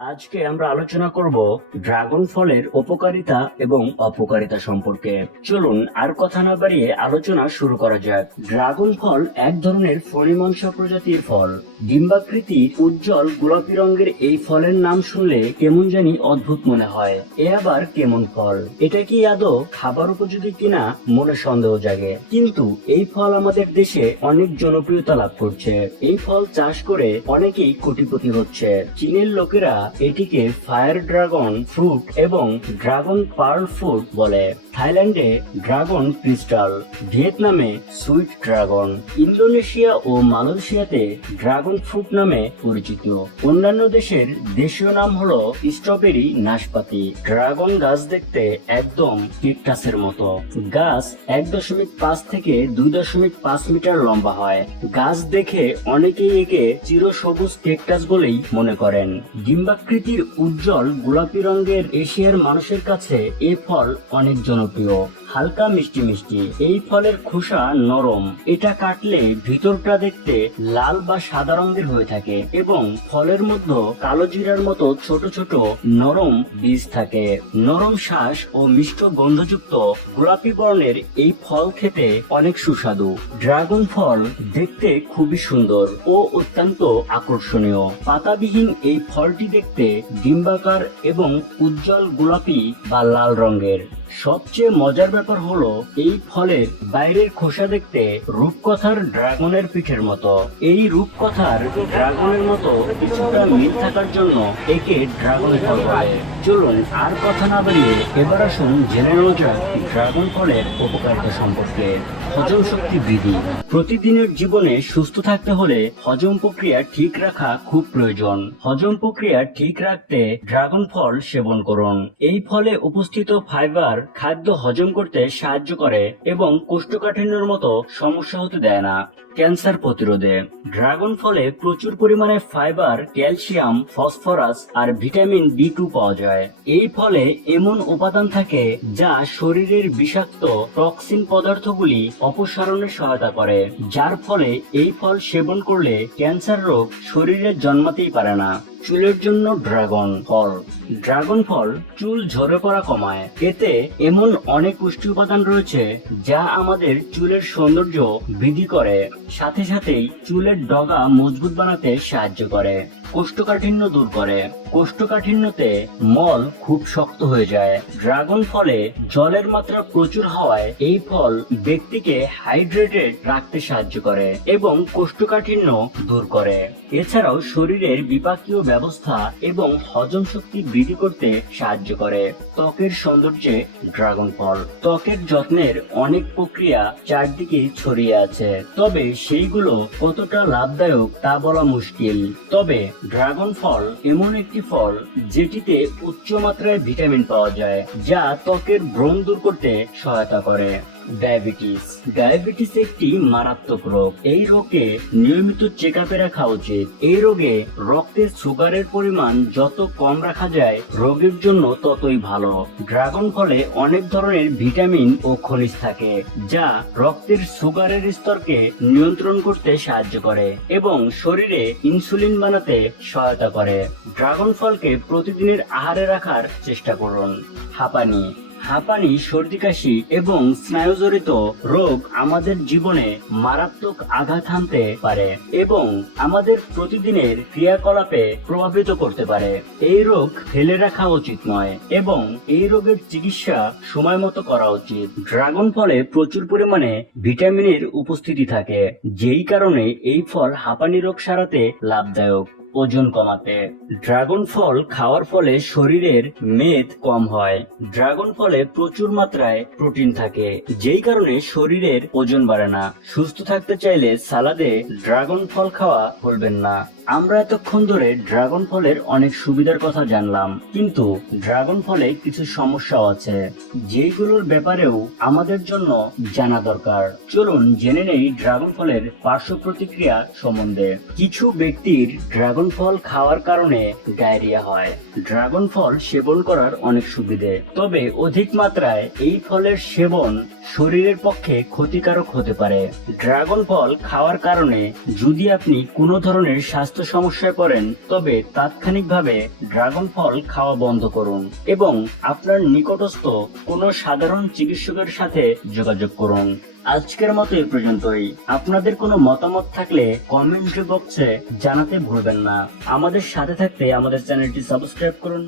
আজকে আমরা আলোচনা করব ড্রাগন ফলের উপকারিতা এবং অপকারিতা সম্পর্কে। চলুন আর কথা না বাড়িয়ে আলোচনা শুরু করা যাক। ড্রাগন ফল এক ধরনের ফণিমনসা প্রজাতির ফল। ডিম্বাকৃতির উজ্জ্বল গোলাপি রঙের এই ফলের নাম শুনলে কেমন জানি অদ্ভুত মনে হয়। এ আবার কেমন ফল? এটা কি আদৌ খাবার উপযোগী কিনা মনে সন্দেহ জাগে। কিন্তু এই ফল আমাদের দেশে অনেক জনপ্রিয়তা লাভ করছে। এই ফল চাষ করে অনেকেই কোটিপতি হচ্ছে। চীনের লোকেরা এটিকে ফায়ার ড্রাগন ফ্রুট এবং ড্রাগন পার্ল ফ্রুট বলে। থাইল্যান্ডে ড্রাগন ক্রিস্টাল, ভিয়েতনামে সুইট ড্রাগন, ইন্দোনেশিয়া ও মালয়েশিয়াতে ড্রাগন ফ্রুট নামে পরিচিত। অন্যান্য দেশের দেশীয় নাম হলো স্ট্রবেরি নাশপাতি। ড্রাগন গাছ দেখতে একদম কেকটাসের মতো। গাছ 1.5 থেকে 2.5 মিটার লম্বা হয়। গাছ দেখে অনেকেই একে চিরসবুজ কেকটাস বলেই মনে করেন। ডিম্বাকৃতির উজ্জ্বল গোলাপি রঙের এশিয়ার মানুষের কাছে এ ফল অনেক জনপ্রিয়। হালকা মিষ্টি মিষ্টি এই ফলের খোসা নরম। এটা কাটলে ভিতরটা দেখতে লাল বা সাদা রঙের হয়ে থাকে এবং ফলের মধ্যে কালো জিরার মতো ছোট ছোট নরম বীজ থাকে। নরম শ্বাস ও মিষ্ট গন্ধযুক্ত গোলাপি বর্ণের এই ফল খেতে অনেক সুস্বাদু। ড্রাগন ফল দেখতে খুবই সুন্দর ও অত্যন্ত আকর্ষণীয়। পাতাবিহীন এই ফলটি দেখতে ডিম্বাকার এবং উজ্জ্বল গোলাপি বা লাল রঙের। সবচেয়ে মজার ব্যাপার হলো এই ফলের বাইরের খোসা দেখতে রূপকথার ড্রাগনের পিঠের মতো। এই রূপকথার ড্রাগনের মতো কিছুটা মিল থাকার জন্য একে ড্রাগন ফল বলে। চলুন আর কথা না বাড়িয়ে এবার আসুন জেনে নেওয়া যাক ড্রাগন ফলের উপকারিতা সম্পর্কে। হজম শক্তি বৃদ্ধি। প্রতিদিনের জীবনে সুস্থ থাকতে হলে হজম প্রক্রিয়া ঠিক রাখা খুব প্রয়োজন। হজম প্রক্রিয়া ঠিক রাখতে ড্রাগন ফল সেবন করুন। এই ফলে উপস্থিত ফাইবার খাদ্য হজম করতে সাহায্য করে এবং কোষ্ঠকাঠিন্যের মতো সমস্যা হতে দেয় না। ক্যান্সার প্রতিরোধে ড্রাগন ফলে প্রচুর পরিমাণে ফাইবার, ক্যালসিয়াম, ফসফরাস আর ভিটামিন B2 পাওয়া যায়। এই ফলে এমন উপাদান থাকে যা শরীরের বিষাক্ত টক্সিন পদার্থগুলি অপসারণে সহায়তা করে, যার ফলে এই ফল সেবন করলে ক্যান্সার রোগ শরীরে জন্মাতেই পারে না। চুলের জন্য ড্রাগন ফল। ড্রাগন ফল চুল ঝরে পড়া কমায়। এতে এমন অনেক পুষ্টি উপাদান রয়েছে যা আমাদের চুলের সৌন্দর্য বৃদ্ধি করে, সাথে সাথেই চুলের ডগা মজবুত বানাতে সাহায্য করে। কোষ্ঠকাঠিন্য দূর করে। কোষ্ঠকাঠিন্যতে মল খুব শক্ত হয়ে যায়। ড্রাগন ফলে জলের মাত্রা প্রচুর হওয়ায় এই ফল ব্যক্তিকে হাইড্রেটেড রাখতে সাহায্য করে এবং কোষ্ঠকাঠিন্য দূর করে। এছাড়াও শরীরের বিপাকীয় ব্যবস্থা এবং হজম শক্তি বৃদ্ধি করতে সাহায্য করে। ত্বকের সৌন্দর্যে ড্রাগন ফল। ত্বকের যত্নের অনেক প্রক্রিয়া চারদিকে ছড়িয়ে আছে, তবে সেইগুলো কতটা লাভদায়ক তা বলা মুশকিল। তবে ড্রাগন ফল এমন একটি ফল যেটিতে উচ্চ মাত্রায় ভিটামিন পাওয়া যায়, যা ত্বকের ব্রণ দূর করতে সহায়তা করে। ডায়াবেটিস একটি মারাত্মক রোগ। এই রোগে নিয়মিত চেক আপে রাখা উচিত। এই রোগে রক্তের সুগারের পরিমাণ যত কম রাখা যায় রোগের জন্য ততই ভালো। ড্রাগন ফলে অনেক ধরনের ভিটামিন ও খনিজ থাকে যা রক্তের সুগারের স্তরকে নিয়ন্ত্রণ করতে সাহায্য করে এবং শরীরে ইনসুলিন বানাতে সহায়তা করে। ড্রাগন ফলকে প্রতিদিনের আহারে রাখার চেষ্টা করুন। হাঁপানি, সর্দি কাশি এবং স্নায়ুজনিত রোগ আমাদের জীবনে মারাত্মক আঘাত হানতে পারে এবং আমাদের প্রতিদিনের ক্রিয়াকলাপে প্রভাবিত করতে পারে। এই রোগ ফেলে রাখা উচিত নয় এবং এই রোগের চিকিৎসা সময় মতো করা উচিত। ড্রাগন ফলে প্রচুর পরিমাণে ভিটামিনের উপস্থিতি থাকে, যেই কারণে এই ফল হাঁপানি রোগ সারাতে লাভদায়ক। ওজন কমাতে ড্রাগন ফল খাওয়ার ফলে শরীরের মেদ কম হয়। ড্রাগন ফলে প্রচুর মাত্রায় প্রোটিন থাকে, যেই কারণে শরীরের ওজন বাড়ে না। সুস্থ থাকতে চাইলে সালাদে ড্রাগন ফল খাওয়া ভুলবেন না। আমরা এতক্ষণ ধরে ড্রাগন ফলের অনেক সুবিধার কথা জানলাম, কিন্তু ড্রাগন ফলে কিছু সমস্যাও আছে যেগুলোর ব্যাপারেও আমাদের জন্য জানা দরকার। চলুন জেনে নেই ড্রাগন ফলের পার্শ্ব প্রতিক্রিয়া সম্বন্ধে। কিছু ব্যক্তির ড্রাগন ফল খাওয়ার কারণে ডায়রিয়া হয়। ড্রাগন ফল সেবন করার অনেক সুবিধে, তবে অধিক মাত্রায় এই ফলের সেবন শরীরের পক্ষে ক্ষতিকারক হতে পারে। ড্রাগন ফল খাওয়ার কারণে যদি আপনি কোনো ধরনের স্বাস্থ্য স্বাস্থ্য সমস্যায় পড়েন তবে তাৎক্ষণিকভাবে ড্রাগন ফল খাওয়া বন্ধ করুন এবং আপনার নিকটস্থ কোনো সাধারণ চিকিৎসকের সাথে যোগাযোগ করুন। আজকের মতো এ পর্যন্তই। আপনাদের কোনো মতামত থাকলে কমেন্ট বক্সে জানাতে ভুলবেন না। আমাদের সাথে থাকতে আমাদের চ্যানেলটি সাবস্ক্রাইব করুন।